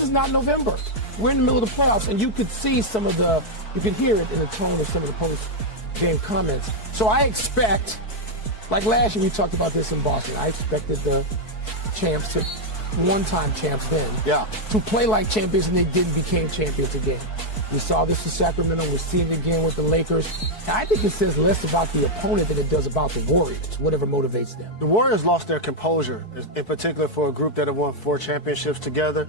this is not November. We're in the middle of the playoffs, and you could see you could hear it in the tone of some of the post-game comments. So I expect, like last year we talked about this in Boston, I expected the champs to, one-time champs then, to play like champions, and they didn't become champions again. We saw this in Sacramento. We're seeing it again with the Lakers. And I think it says less about the opponent than it does about the Warriors, whatever motivates them. The Warriors lost their composure, in particular for a group that have won 4 championships together.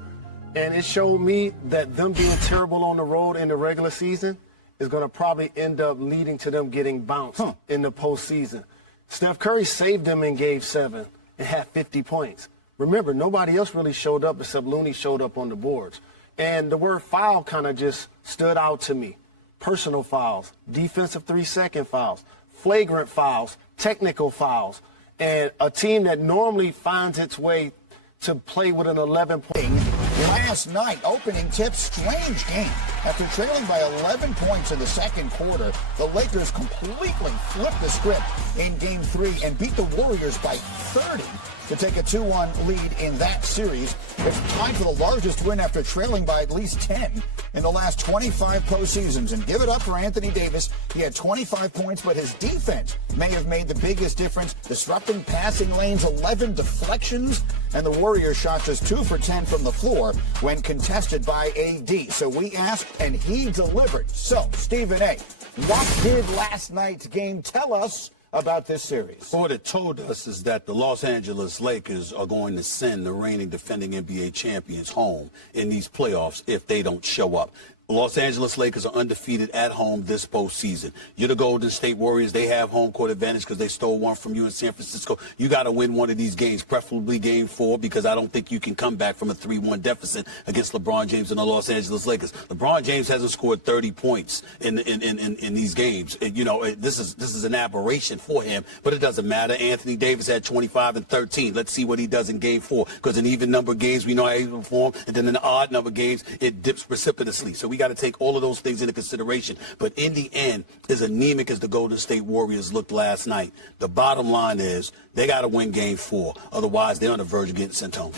And it showed me that them being terrible on the road in the regular season is going to probably end up leading to them getting bounced in the postseason. Steph Curry saved them in Game 7 and had 50 points. Remember, nobody else really showed up except Looney showed up on the boards. And the word foul kind of just stood out to me. Personal fouls, defensive 3-second fouls, flagrant fouls, technical fouls. And a team that normally finds its way to play with an 11-point. Last night, opening tip, strange game. After trailing by 11 points in the second quarter, the Lakers completely flipped the script in Game 3 and beat the Warriors by 30 to take a 2-1 lead in that series. It's tied for the largest win after trailing by at least 10 in the last 25 postseasons. And give it up for Anthony Davis. He had 25 points, but his defense may have made the biggest difference, disrupting passing lanes, 11 deflections, and the Warriors shot just 2 for 10 from the floor when contested by AD. So we asked, and he delivered. So, Stephen A., what did last night's game tell us about this series? What it told us is that the Los Angeles Lakers are going to send the reigning defending NBA champions home in these playoffs if they don't show up. The Los Angeles Lakers are undefeated at home this postseason. You're the Golden State Warriors. They have home court advantage because they stole one from you in San Francisco. You got to win one of these games, preferably Game 4, because I don't think you can come back from a 3-1 deficit against LeBron James and the Los Angeles Lakers. LeBron James hasn't scored 30 points in these games. You know, this is an aberration for him, but it doesn't matter. Anthony Davis had 25 and 13. Let's see what he does in Game 4, because in even number games we know how he performed, and then in the odd number games it dips precipitously. So we got to take all of those things into consideration. But in the end, as anemic as the Golden State Warriors looked last night, the bottom line is they got to win Game 4. Otherwise, they're on the verge of getting sent home.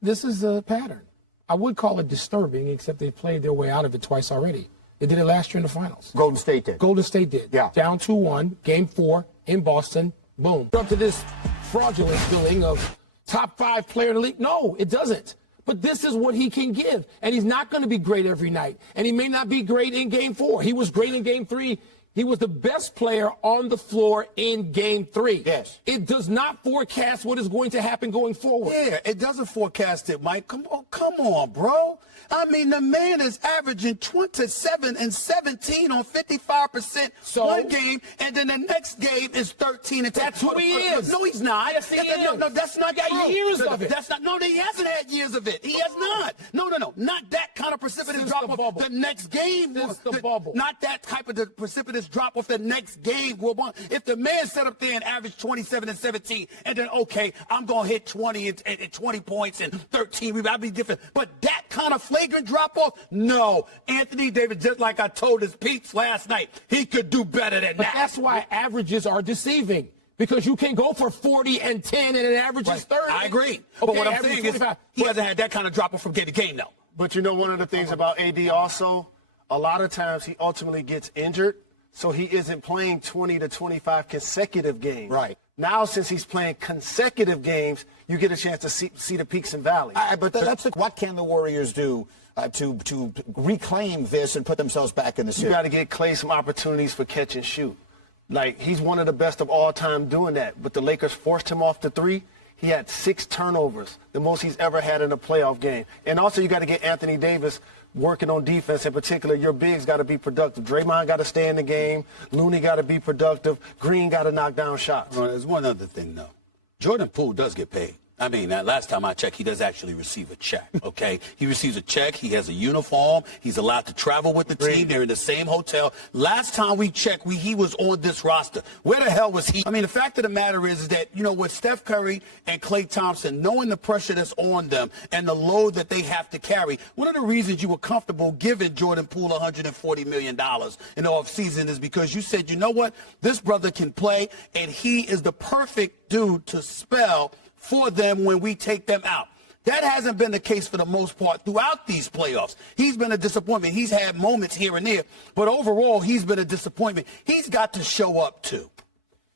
This is a pattern. I would call it disturbing, except they played their way out of it twice already. They did it last year in the finals. Golden State did. Golden State did. Yeah. Down 2-1, Game 4 in Boston. Boom. Up to this fraudulent billing of top 5 player in the league. No, it doesn't. But this is what he can give. And he's not going to be great every night. And he may not be great in Game 4. He was great in Game 3. He was the best player on the floor in Game 3. Yes. It does not forecast what is going to happen going forward. Yeah, it doesn't forecast it, Mike. Come on, bro. I mean, the man is averaging 27 and 17 on 55% one game, and then the next game is 13 and 10. That's who he is. No, he's not. Yes, he is. No, that's not true. Got years of it. That's not. No, he hasn't had years of it. He has not. No. Not that kind of precipitous drop off the next game. Since the bubble. Not that type of the precipitous drop off the next game. If the man set up there and averaged 27 and 17, and then, okay, I'm going to hit 20 and 20 points and 13, I'll be different. But that kind of flagrant drop-off? No. Anthony Davis, just like I told his peeps last night, he could do better than that. But that's why averages are deceiving, because you can go for 40 and 10 and an average is 30. I agree. Okay, But what I'm saying 25. is he hasn't had that kind of drop-off from game to game, though. But you know, one of the things about AD also, a lot of times he ultimately gets injured, so he isn't playing 20 to 25 consecutive games. Right. Now, since he's playing consecutive games, you get a chance to see the peaks and valleys. But what can the Warriors do to reclaim this and put themselves back in the series? You got to get Klay some opportunities for catch and shoot. Like, he's one of the best of all time doing that. But the Lakers forced him off the 3. He had 6 turnovers, the most he's ever had in a playoff game. And also, you got to get Anthony Davis working on defense. In particular, your bigs got to be productive. Draymond got to stay in the game. Looney got to be productive. Green got to knock down shots. Well, there's one other thing, though. Jordan Poole does get paid. I mean, last time I checked, he does actually receive a check, okay? He receives a check. He has a uniform. He's allowed to travel with the team. They're in the same hotel. Last time we checked, he was on this roster. Where the hell was he? I mean, the fact of the matter is that, you know, with Steph Curry and Klay Thompson, knowing the pressure that's on them and the load that they have to carry, one of the reasons you were comfortable giving Jordan Poole $140 million in the offseason is because you said, you know what, this brother can play, and he is the perfect dude to spell for them when we take them out. That hasn't been the case for the most part throughout these playoffs. He's been a disappointment. He's had moments here and there, but overall, he's been a disappointment. He's got to show up, too.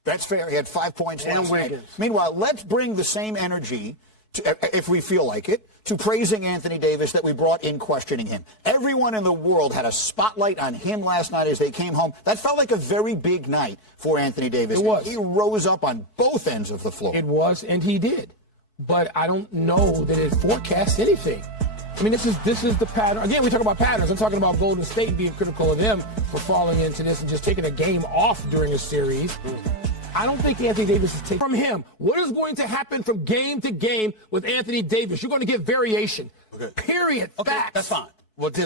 That's fair. He had 5 points last night. Wiggins. Meanwhile, let's bring the same energy, if we feel like it, to praising Anthony Davis that we brought in questioning him. Everyone in the world had a spotlight on him last night as they came home. That felt like a very big night for Anthony Davis. It was. He rose up on both ends of the floor. It was, and he did. But I don't know that it forecasts anything. I mean, this is the pattern. Again, we talk about patterns. I'm talking about Golden State being critical of them for falling into this and just taking a game off during a series. I don't think Anthony Davis is taking from him. What is going to happen from game to game with Anthony Davis? You're going to get variation. Okay. Period. Okay, Facts. that's fine. Well, to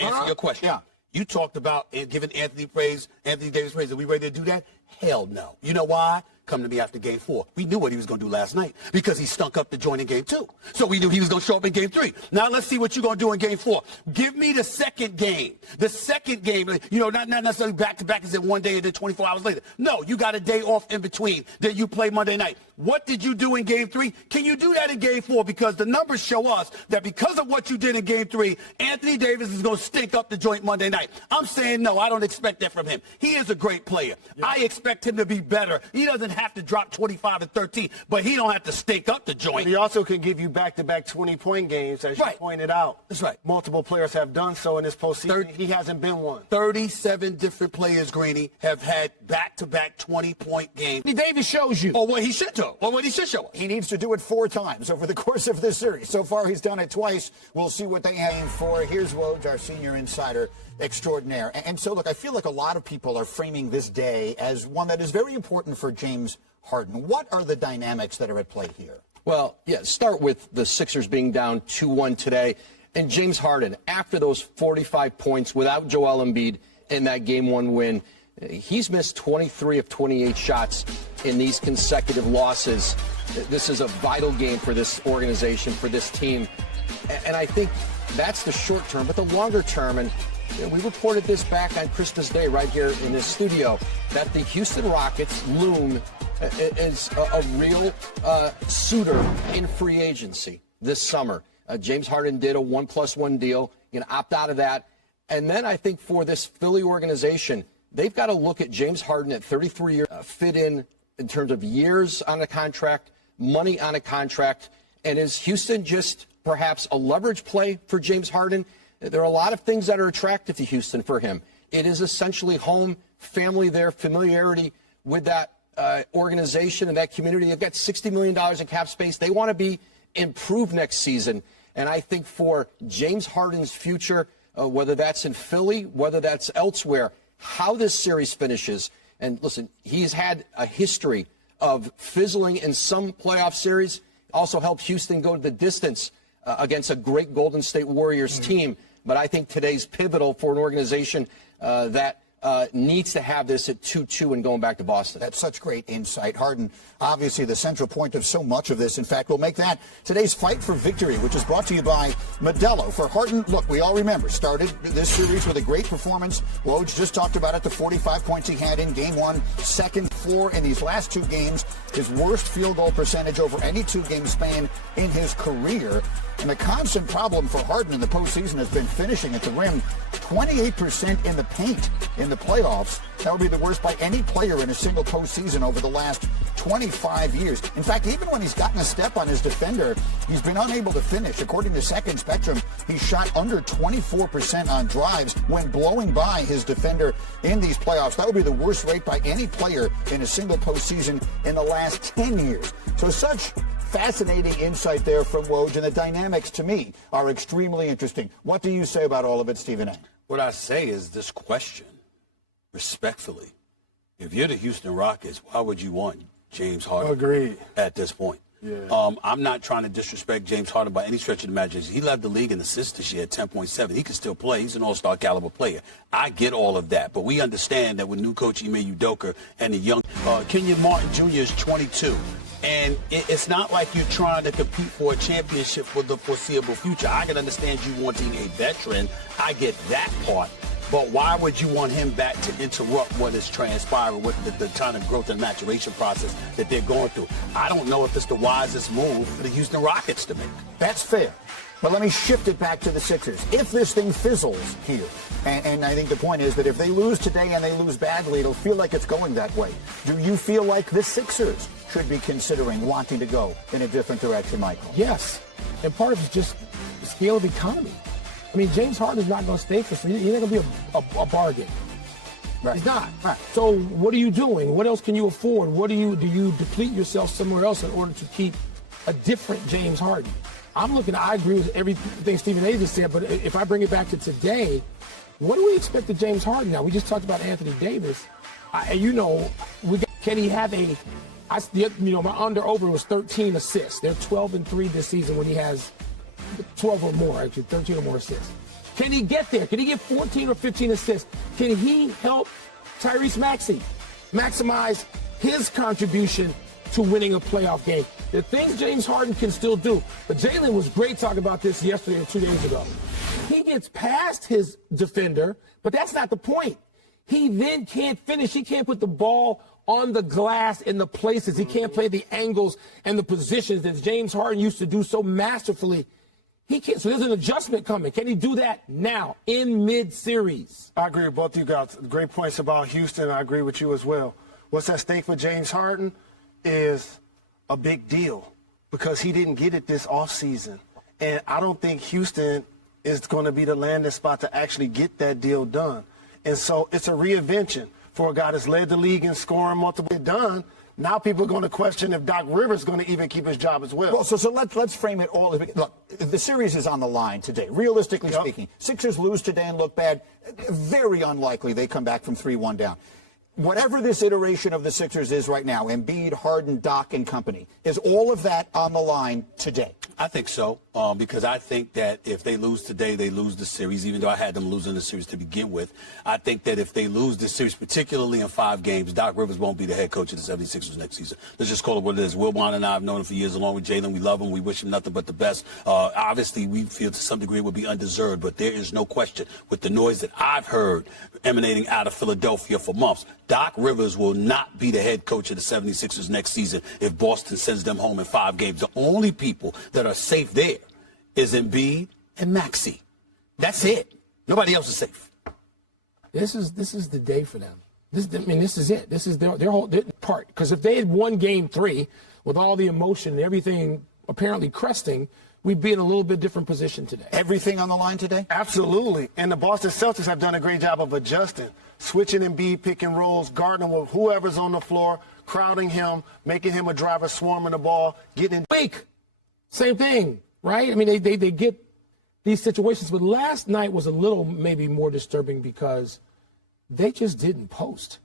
answer your question, yeah. You talked about giving Anthony Davis praise. Are we ready to do that? Hell no. You know why? Come to me after game 4. We knew what he was going to do last night because he stunk up the joint in game 2. So we knew he was going to show up in game 3. Now let's see what you're going to do in game 4. Give me the second game. The second game, not necessarily back-to-back is in one day and then 24 hours later. No, you got a day off in between. Then you play Monday night. What did you do in game 3? Can you do that in game 4? Because the numbers show us that because of what you did in game 3, Anthony Davis is going to stink up the joint Monday night. I'm saying no, I don't expect that from him. He is a great player. Yeah. I expect him to be better. He doesn't have to drop 25 and 13, but he don't have to stink up the joint. He also can give you back-to-back 20-point games, as you pointed out. That's right. Multiple players have done so in this postseason. He hasn't been one. 37 different players, Greeny, have had back-to-back 20-point games. Anthony Davis shows you. Or what he should do. Or what he should show us. He needs to do it 4 times over the course of this series. So far, he's done it twice. We'll see what they have for. Here's Woj, our senior insider extraordinaire. And so, look, I feel like a lot of people are framing this day as one that is very important for James Harden. What are the dynamics that are at play here? Well, yeah, start with the Sixers being down 2-1 today. And James Harden, after those 45 points without Joel Embiid in that Game 1 win, he's missed 23 of 28 shots in these consecutive losses. This is a vital game for this organization, for this team. And I think that's the short term, but the longer term, and we reported this back on Christmas Day right here in this studio, that the Houston Rockets loom as a real suitor in free agency this summer. James Harden did a 1+1 deal, opt out of that. And then I think for this Philly organization, they've got to look at James Harden at 33 years, fit in terms of years on a contract, money on a contract. And is Houston just perhaps a leverage play for James Harden? There are a lot of things that are attractive to Houston for him. It is essentially home, family there, familiarity with that organization and that community. They've got $60 million in cap space. They want to be improved next season. And I think for James Harden's future, whether that's in Philly, whether that's elsewhere, how this series finishes. And listen, he's had a history of fizzling in some playoff series. Also helped Houston go to the distance against a great Golden State Warriors team. But I think today's pivotal for an organization that needs to have this at 2-2 and going back to Boston. That's such great insight. Harden, obviously the central point of so much of this. In fact, we'll make that today's fight for victory, which is brought to you by Modelo. For Harden, look, we all remember, started this series with a great performance. Woj just talked about it, the 45 points he had in Game 1, second 4 in these last 2 games, his worst field goal percentage over any 2-game span in his career. And the constant problem for Harden in the postseason has been finishing at the rim. 28% in the paint in the playoffs. That would be the worst by any player in a single postseason over the last 25 years. In fact, even when he's gotten a step on his defender, he's been unable to finish. According to Second Spectrum, he shot under 24% on drives when blowing by his defender in these playoffs. That would be the worst rate by any player in a single postseason in the last 10 years. So such fascinating insight there from Woj, and the dynamics to me are extremely interesting. What do you say about all of it, Stephen A? What I say is this question, respectfully, if you're the Houston Rockets, why would you want James Harden Agreed. At this point? Yeah. I'm not trying to disrespect James Harden by any stretch of the imagination. He led the league in assists this year at 10.7. He can still play. He's an all-star caliber player. I get all of that, but we understand that with new coach Ime Udoka and the young Kenyon Martin Jr. is 22. And it's not like you're trying to compete for a championship for the foreseeable future. I can understand you wanting a veteran. I get that part. But why would you want him back to interrupt what is transpiring with the kind of growth and maturation process that they're going through? I don't know if it's the wisest move for the Houston Rockets to make. That's fair. But let me shift it back to the Sixers. If this thing fizzles here, and I think the point is that if they lose today and they lose badly, it'll feel like it's going that way. Do you feel like the Sixers should be considering wanting to go in a different direction, Michael? Yes. And part of it's just the scale of the economy. I mean, James Harden is not going to stay for free. He's not going to be a bargain. Right. He's not. Right. So what are you doing? What else can you afford? Do you deplete yourself somewhere else in order to keep a different James Harden? I agree with everything Stephen A. just said, but if I bring it back to today, what do we expect of James Harden now? We just talked about Anthony Davis. Can he have my under-over was 13 assists. They're 12-3 this season when he has 12 or more, actually 13 or more assists. Can he get there? Can he get 14 or 15 assists? Can he help Tyrese Maxey maximize his contribution to winning a playoff game? The things James Harden can still do. But Jalen was great talking about this yesterday or 2 days ago. He gets past his defender, but that's not the point. He then can't finish. He can't put the ball on the glass in the places. He can't play the angles and the positions that James Harden used to do so masterfully. He can't. So there's an adjustment coming. Can he do that now in mid-series? I agree with both of you guys. Great points about Houston. I agree with you as well. What's at stake for James Harden is a big deal because he didn't get it this offseason. And I don't think Houston is going to be the landing spot to actually get that deal done. And so it's a reinvention for a guy that's led the league in scoring multiple done. Now people are going to question if Doc Rivers is going to even keep his job as well. Well, so let's frame it all. Look, the series is on the line today. Realistically speaking, Sixers lose today and look bad. Very unlikely they come back from 3-1 down. Whatever this iteration of the Sixers is right now, Embiid, Harden, Doc, and company, is all of that on the line today? I think so, because I think that if they lose today, they lose the series, even though I had them losing the series to begin with. I think that if they lose this series, particularly in 5 games, Doc Rivers won't be the head coach of the 76ers next season. Let's just call it what it is. Wilbon and I have known him for years, along with Jalen. We love him. We wish him nothing but the best. Obviously, we feel to some degree it would be undeserved, but there is no question with the noise that I've heard emanating out of Philadelphia for months, Doc Rivers will not be the head coach of the 76ers next season if Boston sends them home in 5 games. The only people that are safe there is Embiid and Maxey. That's it. Nobody else is safe. This is the day for them. This is it. This is their whole part. Because if they had won Game 3 with all the emotion and everything apparently cresting, we'd be in a little bit different position today. Everything on the line today? Absolutely. And the Boston Celtics have done a great job of adjusting, switching Embiid, pick and rolls, guarding with whoever's on the floor, crowding him, making him a driver, swarming the ball, getting weak. Same thing, right? I mean, they get these situations. But last night was a little maybe more disturbing because they just didn't post.